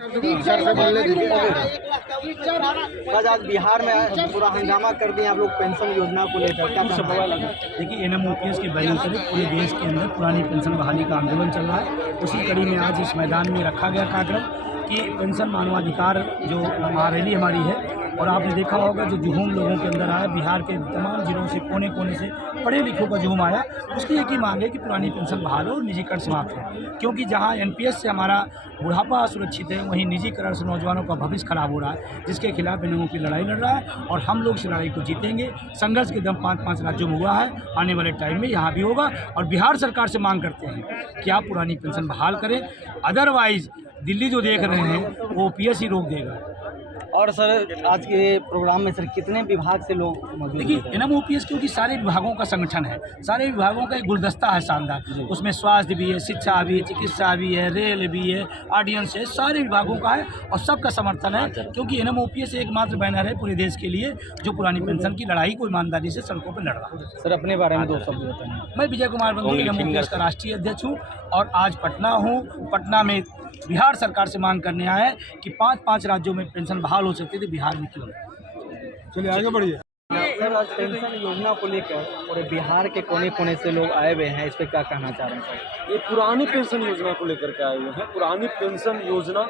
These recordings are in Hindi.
आज बिहार में पूरा हंगामा कर दिए आप लोग पेंशन योजना को लेकर, क्या सवाल है? देखिए एनएमओपीएस के बैनर तले पूरे देश के अंदर पुरानी पेंशन बहाली का आंदोलन चल रहा है। उसी कड़ी में आज इस मैदान में रखा गया कार्यक्रम कि पेंशन मानवाधिकार जो महारैली हमारी है, और आपने देखा होगा जो जुहूम लोगों के अंदर आया, बिहार के तमाम जिलों से कोने कोने से पढ़े लिखों का जुहूम आया। उसकी एक ही मांग है कि पुरानी पेंशन बहाल हो और निजीकरण समाप्त हो, क्योंकि जहां एनपीएस से हमारा बुढ़ापा असुरक्षित है, वहीं निजीकरण से नौजवानों का भविष्य खराब हो रहा है, जिसके खिलाफ एनएमओपी लड़ाई लड़ रहा है और हम लोग इस लड़ाई को जीतेंगे। संघर्ष के दम 5-5 राज्यों में हुआ है, आने वाले टाइम में यहाँ भी होगा। और बिहार सरकार से मांग करते हैं कि आप पुरानी पेंशन बहाल करें, अदरवाइज दिल्ली जो देख रहे हैं वो ओपीएस ही रोक देगा। और सर आज के प्रोग्राम में सर कितने विभाग से लोग मौजूद हैं? देखिए एनएमओपीएस क्योंकि सारे विभागों का संगठन है, सारे विभागों का एक गुलदस्ता है शानदार। उसमें स्वास्थ्य भी है, शिक्षा भी है, चिकित्सा भी है, रेल भी है, ऑर्डिनेंस है, सारे विभागों का है और सबका समर्थन है, क्योंकि एनएमओपीएस एकमात्र बैनर है पूरे देश के लिए जो पुरानी पेंशन की लड़ाई को ईमानदारी से सड़कों पर लड़ रहा है। सर अपने बारे में दो शब्द बताएं। मैं विजय कुमार बंधु एनएमओपीएस का राष्ट्रीय अध्यक्ष हूँ और आज पटना हूँ। पटना में बिहार सरकार से मांग करने आया है कि 5-5 राज्यों में पेंशन बहाल हो सकती थी, बिहार में क्यों? चलिए आगे बढ़िए। सर आज पेंशन योजना को लेकर पूरे बिहार के कोने कोने से लोग आए हुए हैं, इस पर क्या कहना चाह रहे हैं सर? ये पुरानी पेंशन योजना को लेकर के आए हुए हैं। पुरानी पेंशन योजना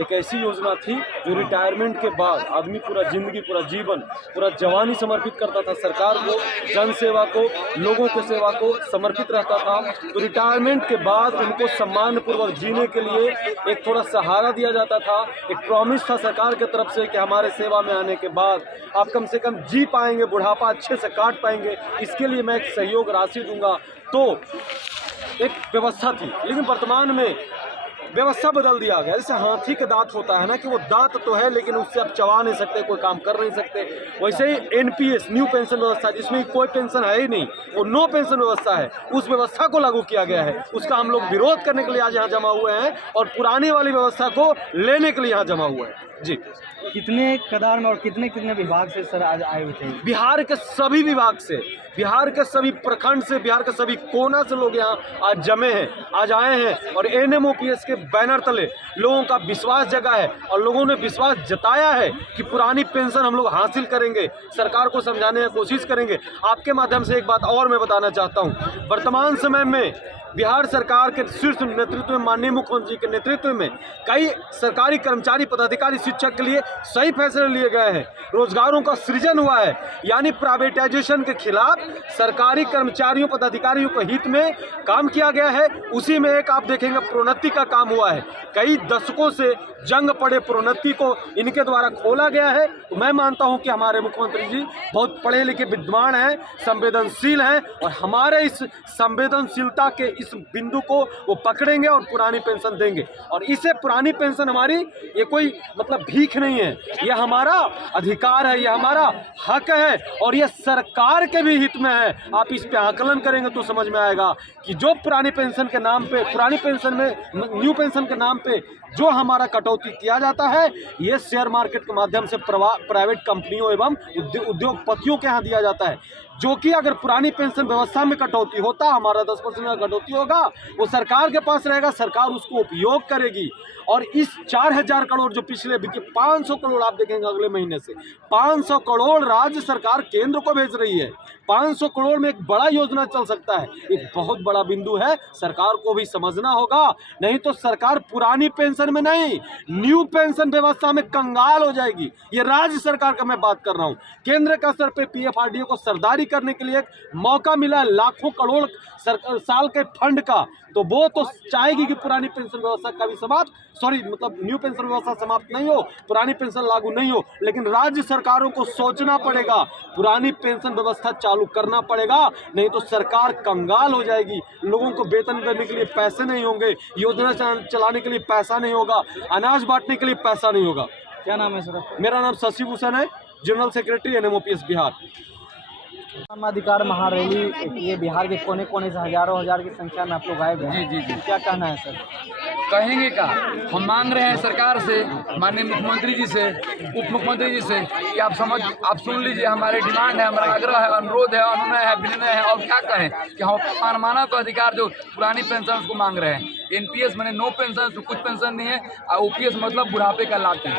एक ऐसी योजना थी जो रिटायरमेंट के बाद आदमी पूरा जिंदगी, पूरा जीवन, पूरा जवानी समर्पित करता था सरकार को, जन सेवा को, लोगों के सेवा को समर्पित रहता था। तो रिटायरमेंट के बाद उनको सम्मानपूर्वक जीने के लिए एक थोड़ा सहारा दिया जाता था। एक प्रॉमिस था सरकार की तरफ से कि हमारे सेवा में आने के बाद आप कम से कम जी पाएंगे, बुढ़ापा अच्छे से काट पाएंगे, इसके लिए मैं एक सहयोग राशि दूंगा। तो एक व्यवस्था थी, लेकिन वर्तमान में व्यवस्था बदल दिया गया। जैसे हाथी का दांत होता है ना, कि वो दांत तो है लेकिन उससे आप चबा नहीं सकते, कोई काम कर नहीं सकते, वैसे ही एनपीएस न्यू पेंशन व्यवस्था जिसमें कोई पेंशन है ही नहीं, वो नो पेंशन व्यवस्था है, उस व्यवस्था को लागू किया गया है। उसका हम लोग विरोध करने के लिए आज यहाँ जमा हुए हैं और पुरानी वाली व्यवस्था को लेने के लिए यहाँ जमा हुए हैं। जी, कितने कतार में और कितने कितने विभाग से सर आज आए हुए थे? बिहार के सभी विभाग से, बिहार के सभी प्रखंड से, बिहार के सभी कोना से लोग यहाँ आज जमे हैं, आज आए हैं और एनएमओपीएस के बैनर तले लोगों का विश्वास जगा है और लोगों ने विश्वास जताया है कि पुरानी पेंशन हम लोग हासिल करेंगे, सरकार को समझाने की कोशिश करेंगे। आपके माध्यम से एक बात और मैं बताना चाहता हूँ, वर्तमान समय में बिहार सरकार के शीर्ष नेतृत्व में, माननीय मुख्यमंत्री के नेतृत्व में कई सरकारी कर्मचारी, पदाधिकारी, शिक्षक के लिए सही फैसले लिए गए हैं। रोजगारों का सृजन हुआ है, यानी प्राइवेटाइजेशन के खिलाफ सरकारी कर्मचारियों, पदाधिकारियों के हित में काम किया गया है। उसी में एक आप देखेंगे प्रोन्नति का काम हुआ है। कई दशकों से जंग पड़े प्रोन्नति को इनके द्वारा खोला गया है। तो मैं मानता हूं कि हमारे मुख्यमंत्री जी बहुत पढ़े लिखे विद्वान हैं, संवेदनशील हैं और हमारे इस संवेदनशीलता के इस बिंदु को वो पकड़ेंगे और पुरानी पेंशन देंगे। और इसे पुरानी पेंशन हमारी ये कोई मतलब भीख नहीं है, ये हमारा अधिकार है, ये हमारा हक है और ये सरकार के भी हित में है। आप इस पे आकलन करेंगे तो समझ में आएगा कि जो पुरानी पेंशन के नाम पे, पुरानी पेंशन में न्यू पेंशन के नाम पे जो हमारा कटौती किया जाता है, ये शेयर मार्केट के माध्यम से प्राइवेट कंपनियों एवं उद्योगपतियों के यहाँ दिया जाता है। जो कि अगर पुरानी पेंशन व्यवस्था में कटौती होता, हमारा 10% का कटौती होगा, वो सरकार के पास रहेगा, सरकार उसको उपयोग करेगी। और इस 4000 करोड़ जो पिछले 500 करोड़ आप देखेंगे अगले महीने से 500 करोड़ राज्य सरकार केंद्र को भेज रही है। 500 करोड़ में एक बड़ा योजना चल सकता है, एक बहुत बड़ा बिंदु है, सरकार को भी समझना होगा। नहीं तो सरकार पुरानी पेंशन में नहीं, न्यू पेंशन व्यवस्था में कंगाल हो जाएगी। ये राज्य सरकार का मैं बात कर रहा हूँ। केंद्र का स्तर पे पीएफआरडीए को सरदारी करने के लिए एक मौका मिला है, लाखों करोड़ साल के फंड का, तो वो तो चाहेगी कि पुरानी पेंशन व्यवस्था का भी न्यू पेंशन व्यवस्था समाप्त नहीं हो, पुरानी पेंशन लागू नहीं हो। लेकिन राज्य सरकारों को सोचना पड़ेगा, पुरानी पेंशन व्यवस्था चालू करना पड़ेगा, नहीं तो सरकार कंगाल हो जाएगी। लोगों को वेतन देने के लिए पैसे नहीं होंगे, योजना चलाने के लिए पैसा नहीं होगा, अनाज बांटने के लिए पैसा नहीं होगा। क्या नाम है सर? मेरा नाम शशि भूषण है, जनरल सेक्रेटरी एनएमओपीएस बिहार। मानवाधिकार महारैली, ये बिहार के कोने कोने से हजारों हजार की संख्या में आप लोग आए हुए हैं। जी। क्या कहना है सर? कहेंगे का, हम मांग रहे हैं सरकार से, माननीय मुख्यमंत्री जी से, उप मुख्यमंत्री जी से कि आप सुन लीजिए, हमारे डिमांड है, हमारा आग्रह है, अनुरोध है, अनुनय है, विनय है, और क्या कहें कि हम मानव का अधिकार जो पुरानी पेंशन को मांग रहे हैं। NPS मैंने नो पेंशन, तो कुछ पेंशन नहीं है, और OPS मतलब बुढ़ापे का लाभ है।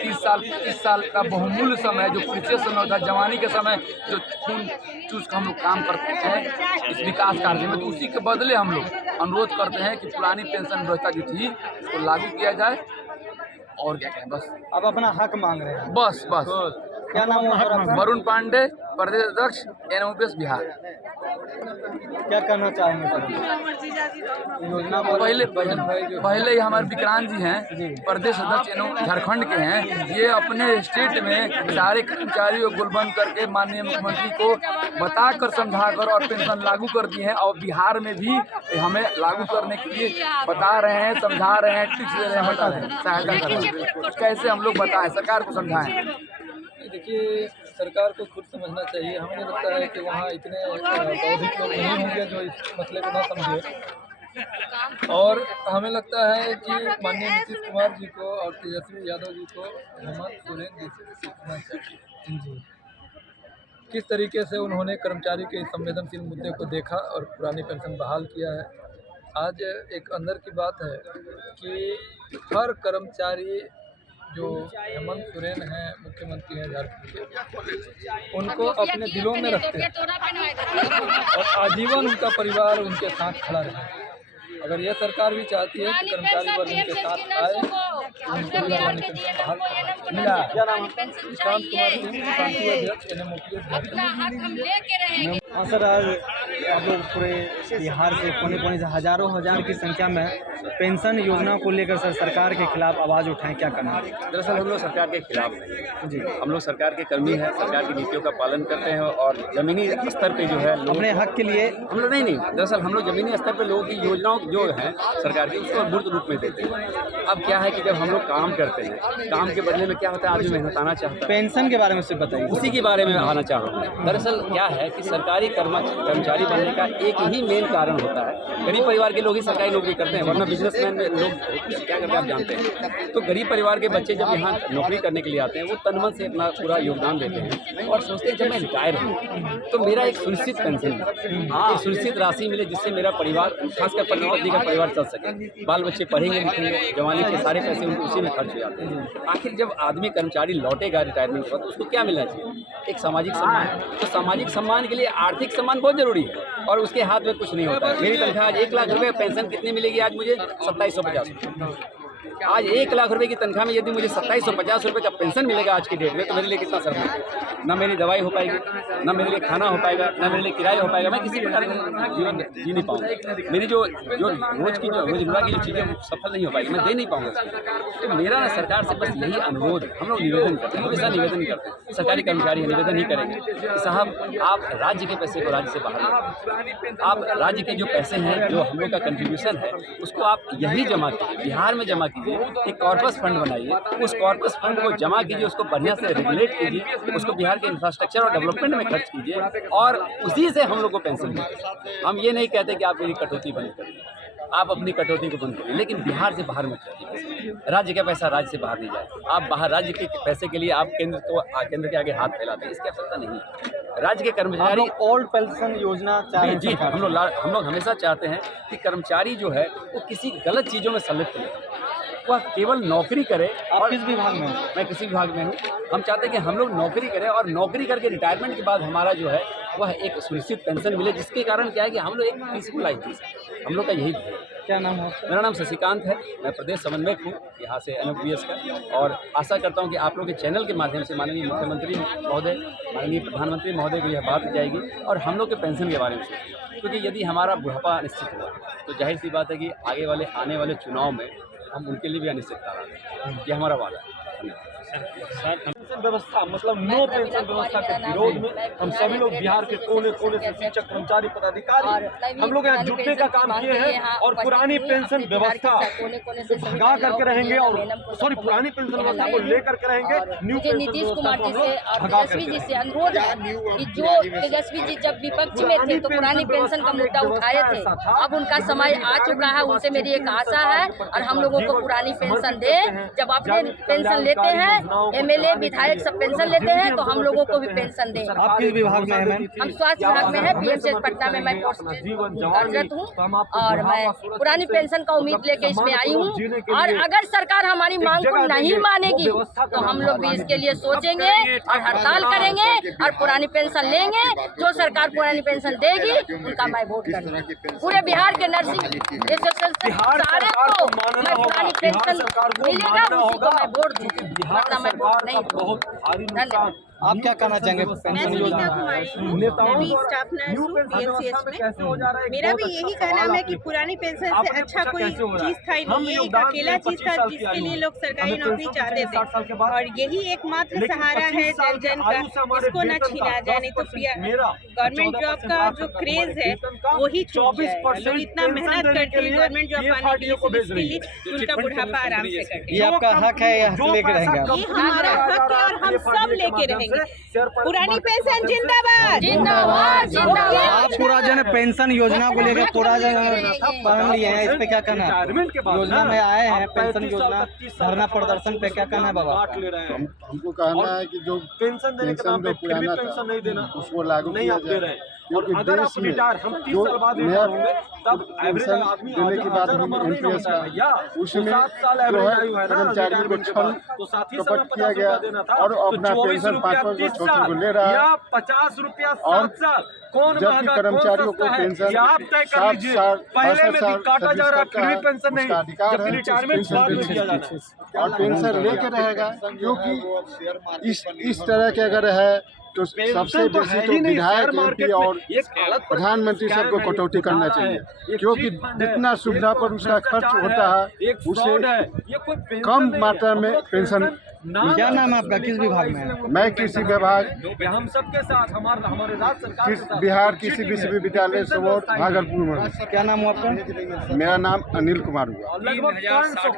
30 साल का बहुमूल्य समय, जो प्रीशियस समय होता है, जवानी के समय जो खून चूस कर हम लोग काम करते हैं इस विकास कार्य में, तो उसी के बदले हम लोग अनुरोध करते हैं कि पुरानी पेंशन व्यवस्था जो थी उसको लागू किया जाए। और क्या कहें, बस अब अपना हक मांग रहे हैं। बस क्या नाम है? वरुण पांडे, प्रदेश अध्यक्ष NMOPS बिहार। क्या कहना चाहेंगे सर योजना को? पहले ही हमारे विक्रांत जी हैं, प्रदेश अध्यक्ष झारखंड के हैं। ये अपने स्टेट में सारे कर्मचारियों को गुलबंद करके माननीय मुख्यमंत्री को बताकर, समझाकर और पेंशन लागू कर दी है, और बिहार में भी हमें लागू करने के लिए बता रहे हैं, समझा रहे हैं, टिप्स दे रहे हैं, बता रहे हैं, सहायता कर रहे हैं। कैसे हम लोग बताएं, सरकार को समझाएं। देखिए, सरकार को खुद समझना चाहिए। हमें लगता है कि वहाँ इतने बौद्धिक लोग नहीं होंगे जो इस मसले को ना समझे, और हमें लगता है कि माननीय नीतीश कुमार जी को और तेजस्वी यादव जी को हेमंत सोरेन जी से सीखना चाहिए। किस तरीके से उन्होंने कर्मचारी के संवेदनशील मुद्दे को देखा और पुरानी पेंशन बहाल किया है। आज एक अंदर की बात है कि हर कर्मचारी जो हेमंत सोरेन हैं, मुख्यमंत्री हैं झारखंड के, उनको अपने दिलों में रखते हैं और आजीवन उनका परिवार उनके साथ खड़ा रहे। अगर यह सरकार भी चाहती है कि कर्मचारी वर्ग उनके साथ आए, उनको मिला। क्या नाम है? विक्रांत कुमार सिंह, कांति अध्यक्ष NMOPS झारखंड। हाँ सर, आज आप लोग पूरे बिहार से कोने कोने से हजारों हजार की संख्या में पेंशन योजना को लेकर सर सरकार के खिलाफ आवाज़ उठाएं, क्या करना है? दरअसल हम लोग सरकार के खिलाफ नहीं जी, हम लोग सरकार के कर्मी हैं, सरकार की नीतियों का पालन करते हैं, और जमीनी स्तर पे जो है अपने हक के लिए हम लोग नहीं दरअसल हम लोग जमीनी स्तर पे लोगों की योजनाओं जो है सरकार की, उसको मूर्त रूप में देते हैं। अब क्या है कि जब हम लोग काम करते हैं, काम के बदले में क्या होता है, आदमी मेहनत आना चाहता है। पेंशन के बारे में सिर्फ बताइए। उसी के बारे में आना चाह रहा हूँ। दरअसल क्या है कि सरकारी कर्मचारी बनने का एक ही मेन कारण होता है, गरीब परिवार के लोग ही सरकारी नौकरी करते हैं, वरना बिजनेसमैन लोग क्या करते हैं आप जानते हैं। तो गरीब परिवार के बच्चे जब यहाँ नौकरी करने के लिए आते हैं, वो तन मन से अपना पूरा योगदान देते हैं और सोचते हैं जब मैं रिटायर हूँ तो मेरा एक सुनिश्चित पेंशन, एक सुनिश्चित राशि मिले, जिससे मेरा परिवार, खासकर पत्नी का परिवार चल सके, बाल बच्चे पढ़ेंगे लिखेंगे, जवानी के सारे पैसे उनको उसी में खर्च हो जाते हैं। आखिर जब आदमी कर्मचारी लौटेगा रिटायरमेंट पर, तो उसको क्या मिलना चाहिए? एक सामाजिक सम्मान। तो सामाजिक सम्मान के लिए आर्थिक सम्मान बहुत जरूरी है, और उसके हाथ में कुछ नहीं होता है। मेरी तनख्वाह आज 1 लाख रुपये, पेंशन कितनी मिलेगी आज मुझे? 2750। आज 1 लाख रुपए की तनख्वाह में यदि मुझे 2750 रुपये का पेंशन मिलेगा आज की डेट में, तो मेरे लिए कितना सर है? ना मेरी दवाई हो पाएगी, ना मेरे लिए खाना हो पाएगा, ना मेरे लिए किराया हो पाएगा, मैं किसी प्रकार का जीवन जी नहीं पाऊंगा। मेरी जो रोज की जो रोजमर्रा की जो चीज़ें सफल नहीं हो पाएगी, मैं दे नहीं पाऊंगा। तो मेरा ना सरकार से बस यही अनुरोध है, हम लोग निवेदन करते हैं, हमेशा निवेदन करते हैं, सरकारी कर्मचारी निवेदन ही करेंगे कि साहब आप राज्य के पैसे को राज्य से बाहर लें, आप राज्य के जो पैसे हैं, जो हम लोग का कंट्रीब्यूशन है, उसको आप यही जमा कीजिए, बिहार में जमा कीजिए, एक कॉर्पस फंड बनाइए, उस कॉर्पस फंड को जमा कीजिए, उसको बढ़िया से रेगुलेट कीजिए, उसको बिहार के इंफ्रास्ट्रक्चर और डेवलपमेंट में खर्च कीजिए, और उसी से हम लोग को पेंशन मिले। हम ये नहीं कहते कि आप मेरी कटौती बंद करिए, आप अपनी कटौती को बंद करिए, लेकिन बिहार से बाहर मत जाइए। राज्य का पैसा राज्य से बाहर नहीं जाए। आप बाहर राज्य के पैसे के लिए आप केंद्र के आगे हाथ फैलाते हैं, इसकी आवश्यकता नहीं है। राज्य के कर्मचारी ओल्ड पेंशन योजना चाह रहे जी, हम लोग हमेशा चाहते हैं कि कर्मचारी जो है वो किसी गलत चीज़ों में संलिप्त नहीं, वह केवल नौकरी करे। और किस विभाग में? मैं किसी विभाग में हूँ। हम चाहते हैं कि हम लोग नौकरी करें, और नौकरी करके रिटायरमेंट के बाद हमारा जो है वह एक सुनिश्चित पेंशन मिले, जिसके कारण क्या है कि हम लोग एक पीसफुल लाइफ जी सकें। हम लोग का यही ध्येय है। क्या नाम है? मेरा नाम शशिकांत है, मैं प्रदेश समन्वयक हूँ यहाँ से NMOPS का, और आशा करता हूँ कि आप लोग के चैनल के माध्यम से माननीय मुख्यमंत्री महोदय, माननीय प्रधानमंत्री महोदय को यह बात जाएगी, और हम लोग के पेंशन के बारे में सोचेंगे। क्योंकि यदि हमारा बुढ़ापा निश्चित हुआ तो जाहिर सी बात है कि आने वाले चुनाव में हम उनके लिए भी अनिश्चितता रहा। ये हमारा वादा है। धन्यवाद। पेंशन व्यवस्था मतलब नो पेंशन व्यवस्था के विरोध में हम सभी लोग बिहार के कोने कोने से शिक्षक, कर्मचारी, पदाधिकारी हम लोग यहाँ जुटने का काम किए हैं और पुरानी पेंशन व्यवस्था को भगा करके रहेंगे और सॉरी पुरानी पेंशन व्यवस्था को लेकर के रहेंगे। न्यू मुझे नीतीश कुमार जी से और तेजस्वी जी से अनुरोध है कि जो तेजस्वी जी जब विपक्ष में थे तो पुरानी पेंशन का मुद्दा उठाए थे, अब उनका समय आ चुका है। उनसे मेरी एक आशा है और हम लोगों को पुरानी पेंशन दे। जब अपने पेंशन लेते हैं, एमएलए विधायक सब पेंशन लेते हैं, तो हम लोगों को भी पेंशन दें। आप किस विभाग में हैं मैम? हम स्वास्थ्य विभाग में है, पीएमसीएच पटना में मैं कार्यरत हूँ और मैं पुरानी पेंशन का उम्मीद लेके इसमें आई हूँ। और अगर सरकार हमारी मांग को नहीं मानेगी तो हम लोग भी इसके लिए सोचेंगे और हड़ताल करेंगे और पुरानी पेंशन लेंगे। जो सरकार पुरानी पेंशन देगी उनका मैं वोट करूँगा। पूरे बिहार के नर्सिंग सारे को मैं पुरानी पेंशन मिलेगा, उसी को मैं वोट दूँगी, वरना मैं वोट नहीं दूँगी। धन्यवाद। आप क्या कहना चाहेंगे पेंशन योजना? स्टाफ नर्स हूँ पीएमसीएच में। मेरा भी यही कहना है कि पुरानी पेंशन से अच्छा कोई चीज था ही नहीं। ये एक अकेला चीज था जिसके लिए लोग सरकारी नौकरी चाहते थे और यही एकमात्र सहारा है जन जन का, इसको न छीना जाए। नहीं तो गवर्नमेंट जॉब का जो क्रेज है वही छूट जाए। लोग इतना मेहनत करते हैं गवर्नमेंट जॉब पाने के लिए, उनका बुढ़ापा आराम से कटे। ये आपका हक है या लेके रहेंगे आप? ये हमारा हक है और हम सब लेके रहेंगे। पुरानी पेंशन जिंदाबाद जिंदाबाद जिंदाबाद। आप पूरा जो है पेंशन योजना को लेकर पूरा जो पढ़ लिए हैं, इस पे क्या कहना है? योजना में आए हैं पेंशन योजना, धरना प्रदर्शन पे क्या कहना है बाबा? हमको कहना है कि जो पेंशन देने के नाम पे फिर भी पेंशन नहीं देना, उसको लागू नहीं आप दे रहे हैं। और अगर आप रिटायर हम 30 साल बाद रिटायर होंगे तब एवरेज आदमी देने के बाद एनपीएस का उसमें 7 साल जो एवरेज है आयु है ना, कर्मचारियों को छल तो साथ ही कपट किया गया और अपना पेंशन 5-5 को ले रहा है। 50 रुपया और 7 साल कौन जबकि महंगा, कर्मचारियों कौन को सस्ता है? पेंशन ये आप तय कर 7 लीजिए। साल पहले 65 में काटा जा रहा है, फिर भी पेंशन नहीं, उसका अधिकार जबकि है रिटायरमेंट बाद में दिया जा रहा है। और पेंशन लेके रहेगा, क्योंकि इस तरह के अगर है तो सबसे बेसी तो विधायक, एमपी और प्रधानमंत्री सबको कटौती करना चाहिए, क्योंकि जितना सुविधा पर उसका खर्च होता है उससे कम मात्रा में पेंशन। क्या नाम है आपका? किस विभाग में है? मैं कृषि विभाग, हम सबके साथ हमारे राज्य सरकार के साथ बिहार कृषि विश्वविद्यालय सबौर भागलपुर में। क्या नाम हुआ आपका? मेरा नाम अनिल कुमार हुआ। लगभग 500